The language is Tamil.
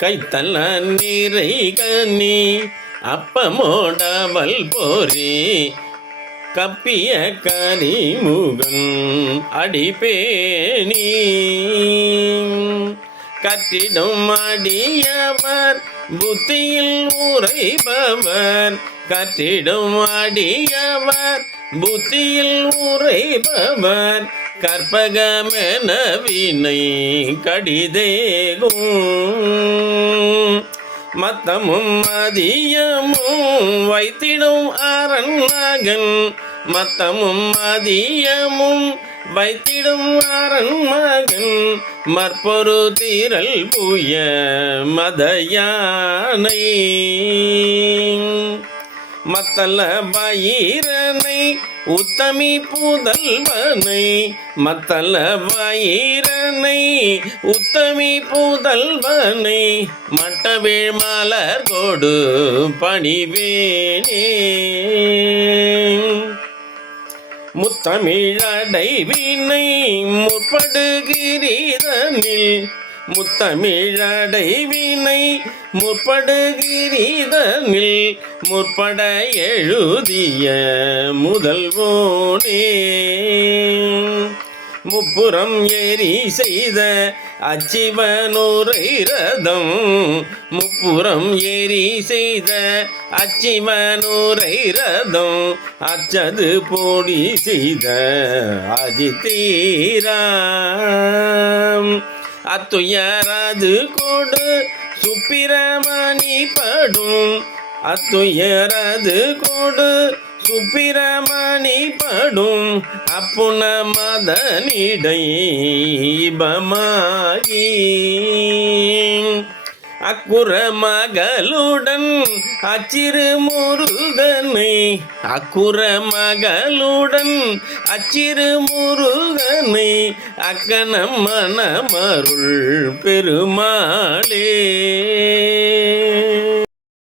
கைத்தல்ல நீரை கனி அப்பமோடவல் போரி கப்பிய கரிமுகன் அடிப்பேணி கற்றிடும் அடியவர் புத்தியில் உரைபவர் கற்றிடும் அடியவர் புத்தியில் உரைபவர் கற்பகமென வினை கடிதேகும் மத்தமும் மதியமும் வைத்திடும் அரண்மகன் மத்தமும் மதியமும் வைத்திடும் அரண்மகன் மற்பொரு தீரல் புய மதயானை மத்தல பயிரனை உத்தமி புதல்வனை மத்தல பயிரனை உத்தமி புதல்வனை மட்டவேள் மலர் கொடு பணிவேனே முத்தமிழடை வினை முற்படுகிறீதனில் முத்தமிழடை வினை முற்படுகிறீதனில் முற்பட எழுதிய முதல்வோனே முப்புறம் ஏறி செய்த அச்சிவனுரை ரதம் முப்புறம் ஏறி செய்த அச்சிவனுரை ரதம் அச்சது போடி செய்த அதிதீராம் அத்துயரது கொடு சுப்பிரமணி படும் அத்துயரது கொடு சுப்பிரமணி படும் அப்புன மதனிடை இபமாகி அக்குற மகளுடன் அச்சிறு முருகனை அக்குற மகளுடன் அச்சிறு முருகனை அக்கனம் மனமருள் பெருமாளே.